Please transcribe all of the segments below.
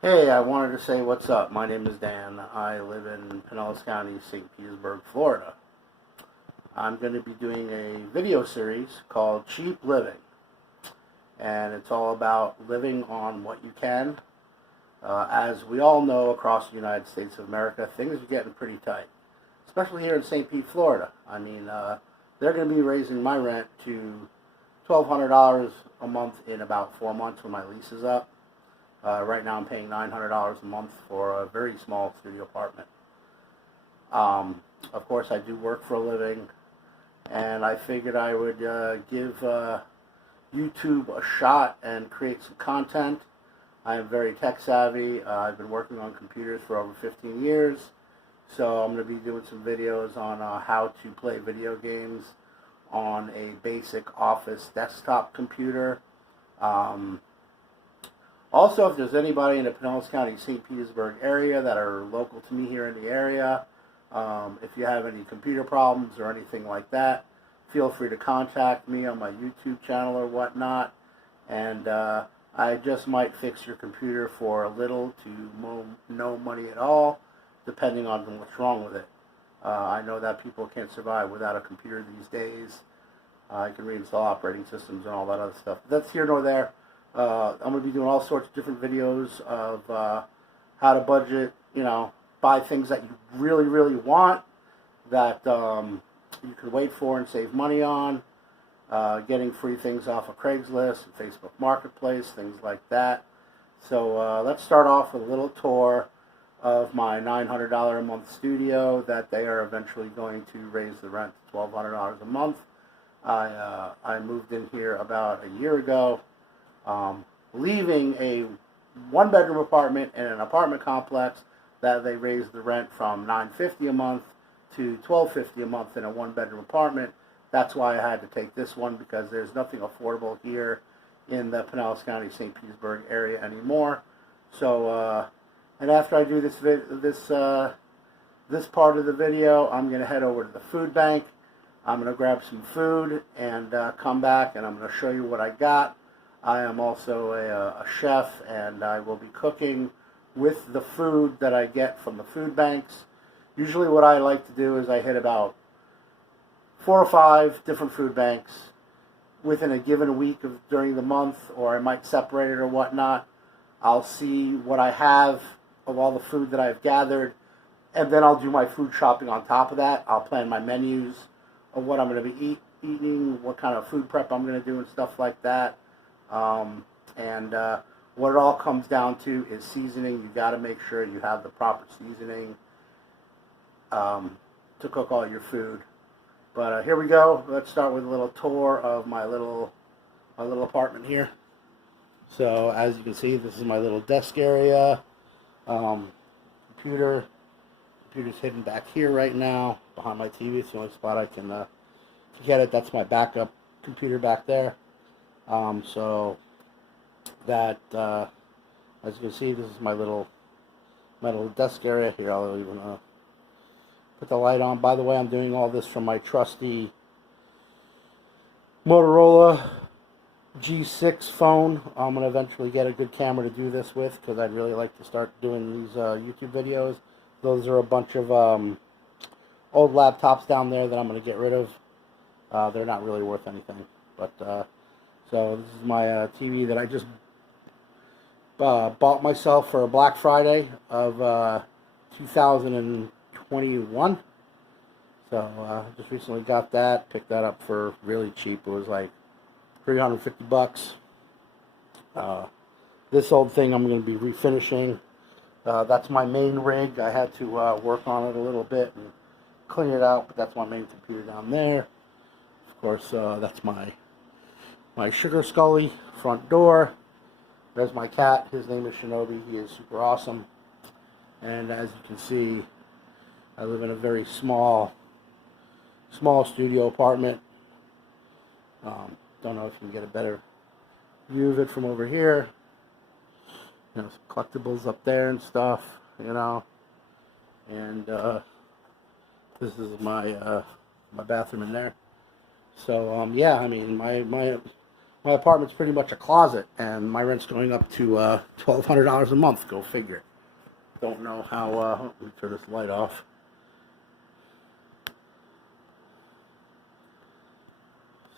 Hey, I wanted to say what's up. My name is Dan. I live in Pinellas County, St. Petersburg, Florida. I'm going to be doing a video series called Cheap Living, and it's all about living on what you can. As we all know, across the United States of America, things are getting pretty tight, especially here in St. Pete, Florida. They're going to be raising my rent to $1,200 a month in about 4 months when my lease is up. Right now I'm paying $900 a month for a very small studio apartment. Of course, I do work for a living, and I figured I would give YouTube a shot and create some content. I am very tech savvy. I've been working on computers for over 15 years, so I'm going to be doing some videos on how to play video games on a basic office desktop computer. Also, if there's anybody in the Pinellas County, St. Petersburg area that are local to me here in the area, if you have any computer problems or anything like that, feel free to contact me on my YouTube channel or whatnot, and I just might fix your computer for a little to no money at all, depending on what's wrong with it. I know that people can't survive without a computer these days. I can reinstall operating systems and all that other stuff. That's here nor there. I'm going to be doing all sorts of different videos of how to budget, buy things that you really, really want that you can wait for and save money on, getting free things off of Craigslist and Facebook Marketplace, things like that. So let's start off with a little tour of my $900 a month studio that they are eventually going to raise the rent to $1,200 a month. I moved in here about a year ago. Leaving a one-bedroom apartment in an apartment complex that they raised the rent from $950 a month to $1,250 a month in a one-bedroom apartment. That's why I had to take this one, because there's nothing affordable here in the Pinellas County, St. Petersburg area anymore. So, and after I do this part of the video, I'm going to head over to the food bank. I'm going to grab some food and come back, and I'm going to show you what I got. I am also a chef, and I will be cooking with the food that I get from the food banks. Usually what I like to do is I hit about 4 or 5 different food banks within a given week during the month, or I might separate it or whatnot. I'll see what I have of all the food that I've gathered, and then I'll do my food shopping on top of that. I'll plan my menus of what I'm going to be eating, what kind of food prep I'm going to do and stuff like that. What it all comes down to is seasoning. You got to make sure you have the proper seasoning to cook all your food. But here we go. Let's start with a little tour of my little apartment here. So as you can see, this is my little desk area. Computer's hidden back here right now behind my TV. It's the only spot I can get it. That's my backup computer back there. So that, as you can see, this is my little desk area here. I'll even put the light on. By the way, I'm doing all this from my trusty Motorola G6 phone. I'm going to eventually get a good camera to do this with, because I'd really like to start doing these YouTube videos. Those are a bunch of old laptops down there that I'm going to get rid of. They're not really worth anything, but so this is my TV that I just bought myself for Black Friday of 2021. So just recently got that, picked that up for really cheap. It was like $350. This old thing I'm going to be refinishing. That's my main rig. I had to work on it a little bit and clean it out, but that's my main computer down there. Of course, that's my Sugar Scully front door. There's my cat. His name is Shinobi. He is super awesome. And as you can see, I live in a very small studio apartment. Don't know if you can get a better view of it from over here. Some collectibles up there and stuff, And this is my bathroom in there. So yeah, I mean, my apartment's pretty much a closet, and my rent's going up to $1,200 a month. Go figure. Don't know how. Let me turn this light off.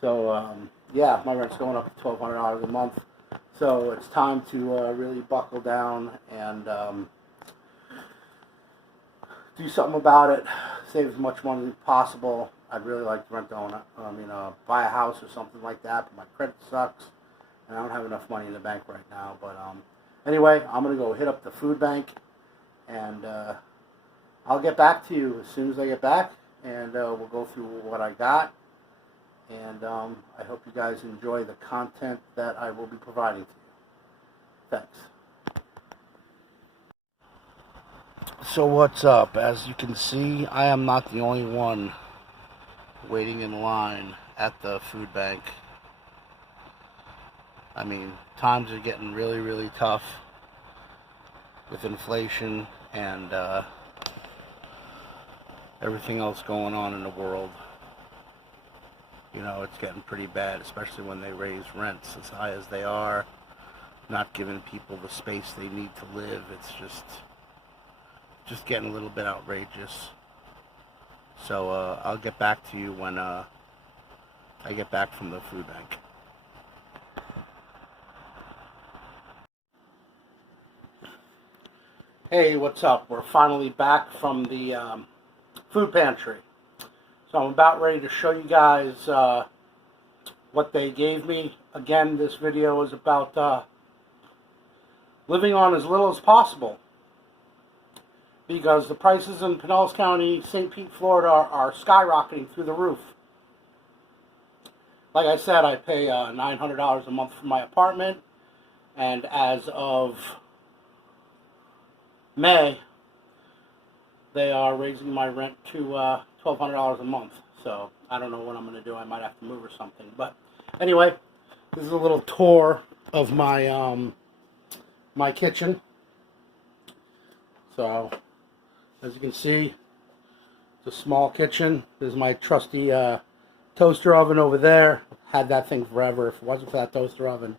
So yeah, my rent's going up to $1,200 a month. So it's time to really buckle down and do something about it. Save as much money as possible. I'd really like to buy a house or something like that, but my credit sucks, and I don't have enough money in the bank right now. But anyway, I'm going to go hit up the food bank, and I'll get back to you as soon as I get back, and we'll go through what I got, and I hope you guys enjoy the content that I will be providing to you. Thanks. So what's up? As you can see, I am not the only one waiting in line at the food bank. I mean, times are getting really, really tough with inflation and everything else going on in the world. You know, it's getting pretty bad, especially when they raise rents as high as they are, not giving people the space they need to live. It's just getting a little bit outrageous. So I'll get back to you when I get back from the food bank. Hey, what's up? We're finally back from the food pantry. So I'm about ready to show you guys what they gave me. Again, this video is about living on as little as possible, because the prices in Pinellas County, St. Pete, Florida are skyrocketing through the roof. Like I said, I pay $900 a month for my apartment, and as of May, they are raising my rent to $1,200 a month. So I don't know what I'm going to do. I might have to move or something. But anyway, this is a little tour of my my kitchen. So as you can see, it's a small kitchen. This is my trusty toaster oven over there. Had that thing forever. If it wasn't for that toaster oven,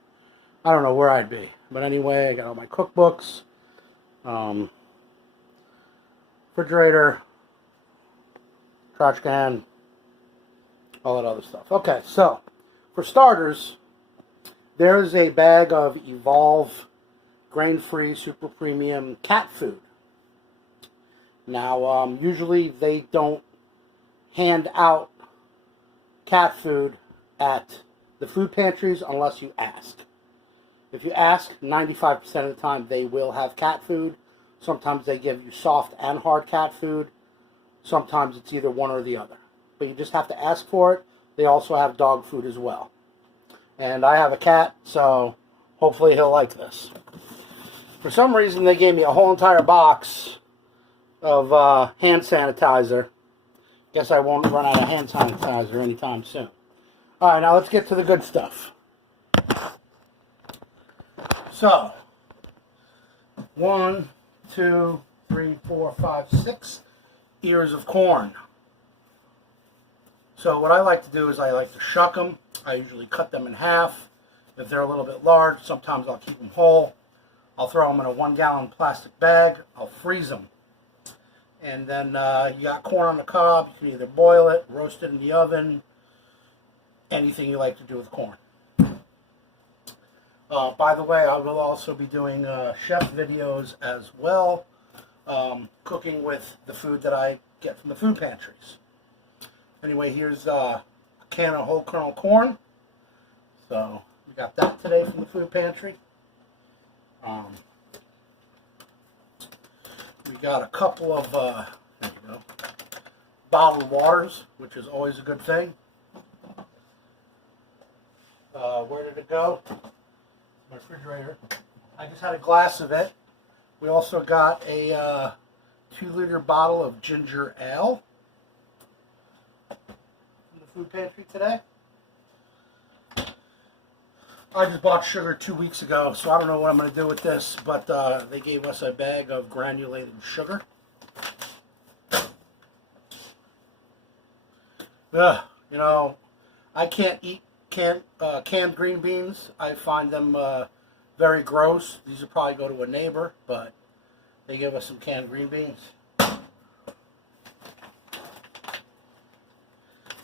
I don't know where I'd be. But anyway, I got all my cookbooks, refrigerator, trash can, all that other stuff. Okay, so for starters, there's a bag of Evolve grain-free super premium cat food. Now, usually they don't hand out cat food at the food pantries unless you ask. If you ask, 95% of the time they will have cat food. Sometimes they give you soft and hard cat food. Sometimes it's either one or the other. But you just have to ask for it. They also have dog food as well. And I have a cat, so hopefully he'll like this. For some reason, they gave me a whole entire box of hand sanitizer. Guess I won't run out of hand sanitizer anytime soon. All right, now let's get to the good stuff. So, 1, 2, 3, 4, 5, 6 ears of corn. So what I like to do is I like to shuck them. I usually cut them in half. If they're a little bit large, sometimes I'll keep them whole. I'll throw them in a 1-gallon plastic bag. I'll freeze them. And then you got corn on the cob. You can either boil it, roast it in the oven, anything you like to do with corn. By the way, I will also be doing chef videos as well, cooking with the food that I get from the food pantries. Anyway, here's a can of whole kernel corn. So we got that today from the food pantry. We got a couple of there you go, bottled waters, which is always a good thing. Where did it go? My refrigerator. I just had a glass of it. We also got a 2-liter bottle of ginger ale from the food pantry today. I just bought sugar 2 weeks ago, so I don't know what I'm going to do with this, but they gave us a bag of granulated sugar. You know, I can't eat canned green beans. I find them very gross. These would probably go to a neighbor, but they give us some canned green beans.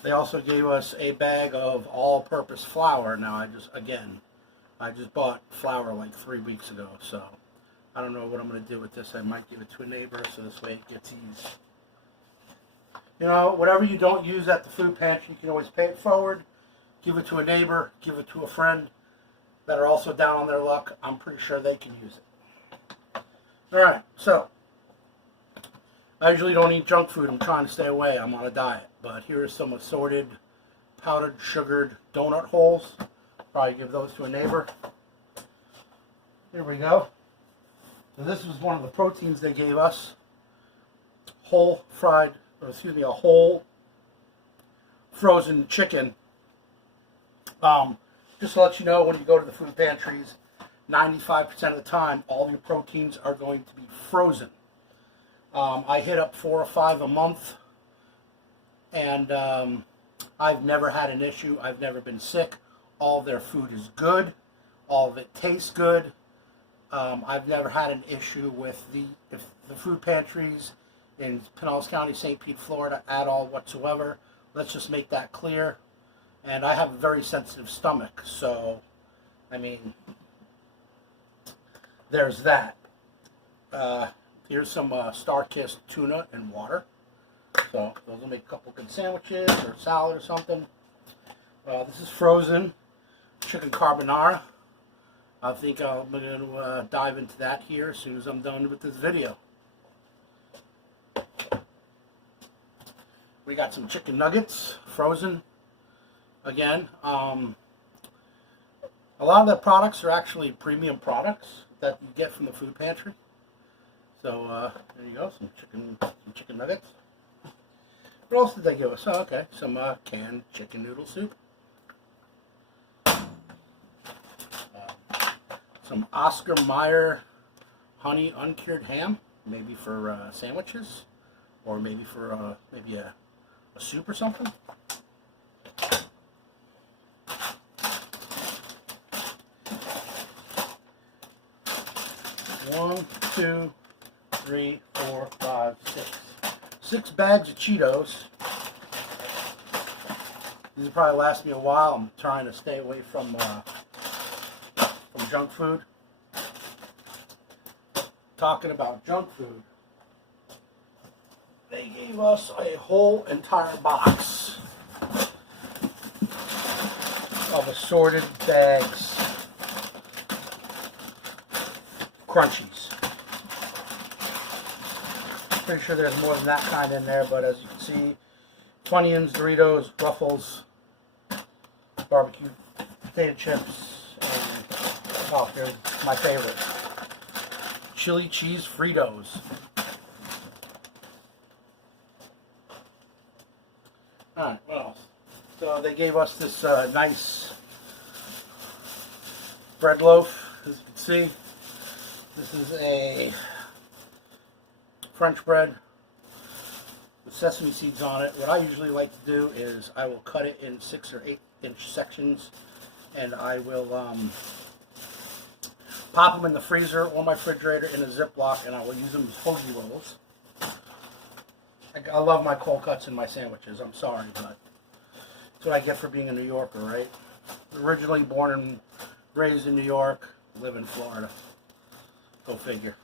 They also gave us a bag of all-purpose flour. Now, I just bought flour like 3 weeks ago, so I don't know what I'm going to do with this. I might give it to a neighbor, so this way it gets used. You know, whatever you don't use at the food pantry, you can always pay it forward, give it to a neighbor, give it to a friend that are also down on their luck. I'm pretty sure they can use it. Alright, so I usually don't eat junk food. I'm trying to stay away. I'm on a diet. But here are some assorted powdered sugared donut holes. Probably give those to a neighbor. Here we go. So this was one of the proteins they gave us. A whole frozen chicken. Just to let you know, when you go to the food pantries, 95% of the time, all your proteins are going to be frozen. I hit up 4 or 5 a month, and I've never had an issue. I've never been sick. All of their food is good. All of it tastes good. I've never had an issue with the food pantries in Pinellas County, St. Pete, Florida at all whatsoever. Let's just make that clear. And I have a very sensitive stomach, so, I mean, there's that. Here's some Star-Kissed tuna and water. So those will make a couple good sandwiches or salad or something. This is frozen chicken carbonara. I think I'm going to dive into that here as soon as I'm done with this video. We got some chicken nuggets, frozen. Again, a lot of the products are actually premium products that you get from the food pantry. So there you go, some chicken nuggets. What else did they give us? Oh, okay, some canned chicken noodle soup. Some Oscar Mayer honey uncured ham, maybe for sandwiches, or maybe for maybe a soup or something. One, two, 3, 4, 5, 6. 6 bags of Cheetos. These will probably last me a while. I'm trying to stay away from junk food. Talking about junk food, they gave us a whole entire box of assorted bags of crunchies. Pretty sure there's more than that kind in there, but as you can see, Funyuns, Doritos, Ruffles, barbecue potato chips, and oh, here's my favorite, chili cheese Fritos. Alright, what else? So they gave us this nice bread loaf, as you can see. This is a French bread with sesame seeds on it. What I usually like to do is I will cut it in 6 or 8 inch sections, and I will pop them in the freezer or my refrigerator in a Ziploc, and I will use them as hoagie rolls. I love my cold cuts in my sandwiches. I'm sorry, but that's what I get for being a New Yorker, right? Originally born and raised in New York, live in Florida. Go figure.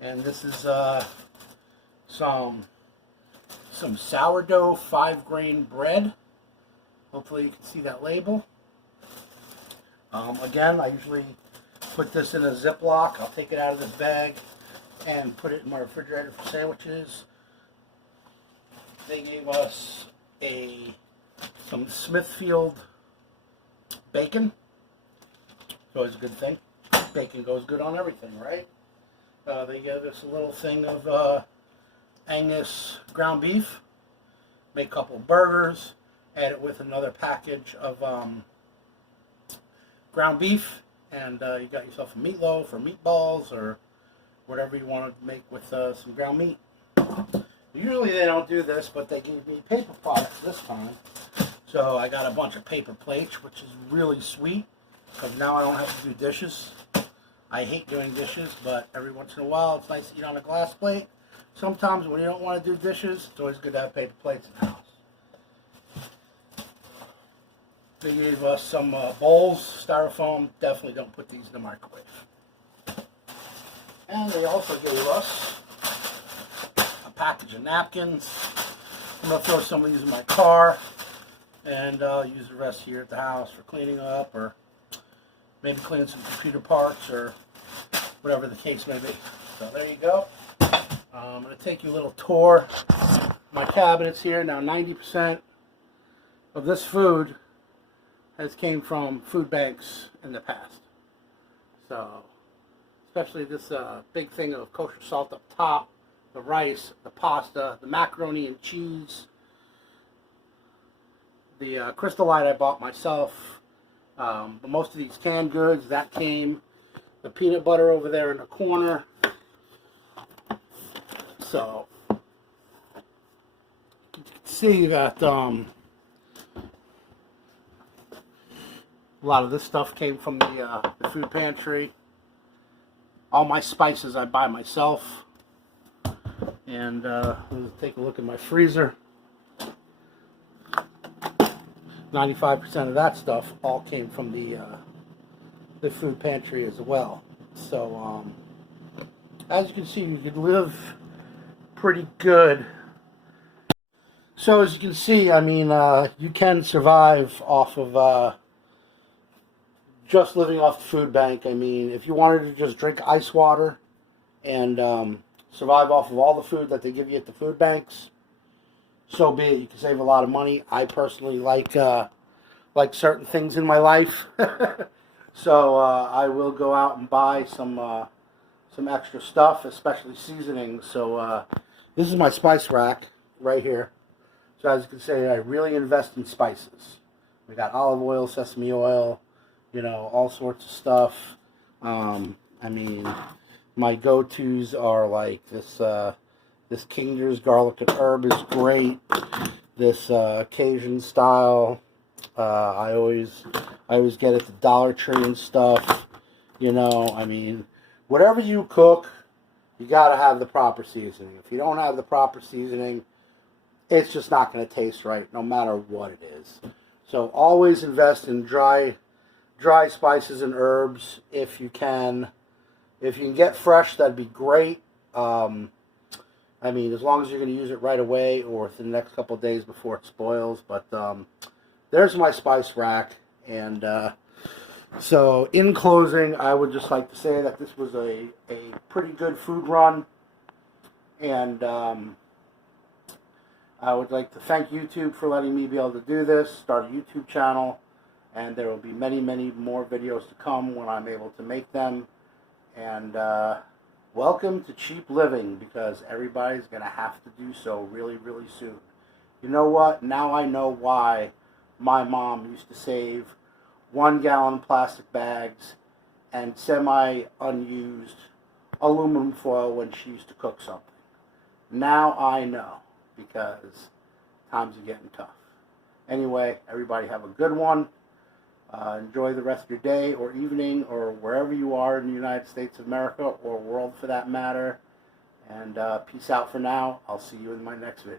And this is some sourdough 5-grain bread. Hopefully you can see that label. Again, I usually put this in a Ziploc. I'll take it out of this bag and put it in my refrigerator for sandwiches. They gave us some Smithfield bacon. It's always a good thing. Bacon goes good on everything, right? They gave us a little thing of Angus ground beef. Make a couple of burgers. Add it with another package of ground beef. And you got yourself a meatloaf or meatballs or whatever you want to make with some ground meat. Usually they don't do this, but they gave me paper products this time. So I got a bunch of paper plates, which is really sweet, because now I don't have to do dishes. I hate doing dishes, but every once in a while it's nice to eat on a glass plate. Sometimes when you don't want to do dishes, it's always good to have paper plates in the house. They gave us some bowls, styrofoam. Definitely don't put these in the microwave. And they also gave us a package of napkins. I'm going to throw some of these in my car and use the rest here at the house for cleaning up, or maybe cleaning some computer parts, or whatever the case may be. So there you go. I'm going to take you a little tour of my cabinets here. Now 90% of this food has came from food banks in the past. So especially this big thing of kosher salt up top, the rice, the pasta, the macaroni and cheese, the Crystal Light I bought myself, but most of these canned goods, that came, the peanut butter over there in the corner. So you can see that a lot of this stuff came from the food pantry. All my spices I buy myself. And let's take a look at my freezer. 95% of that stuff all came from the food pantry as well. So as you can see, you can live pretty good. So as you can see, I mean, you can survive off of just living off the food bank. I mean, if you wanted to just drink ice water and survive off of all the food that they give you at the food banks, so be it. You can save a lot of money. I personally like certain things in my life, so I will go out and buy some extra stuff, especially seasonings. So this is my spice rack right here. So as you can see, I really invest in spices. We got olive oil, sesame oil, you know, all sorts of stuff. I mean, my go-tos are like this Kinder's garlic and herb is great. This Cajun style, I always get at the Dollar Tree and stuff. You know, I mean, whatever you cook, you gotta have the proper seasoning. If you don't have the proper seasoning, it's just not going to taste right, no matter what it is. So always invest in dry spices and herbs if you can. If you can get fresh, that'd be great. I mean, as long as you're going to use it right away or within the next couple of days before it spoils. But there's my spice rack. And so in closing, I would just like to say that this was a pretty good food run. And I would like to thank YouTube for letting me be able to do this, start a YouTube channel. And there will be many, many more videos to come when I'm able to make them. And welcome to cheap living, because everybody's going to have to do so really, really soon. You know what? Now I know why my mom used to save 1-gallon plastic bags and semi-unused aluminum foil when she used to cook something. Now I know, because times are getting tough. Anyway, everybody have a good one. Enjoy the rest of your day or evening or wherever you are in the United States of America or world for that matter. And peace out for now. I'll see you in my next video.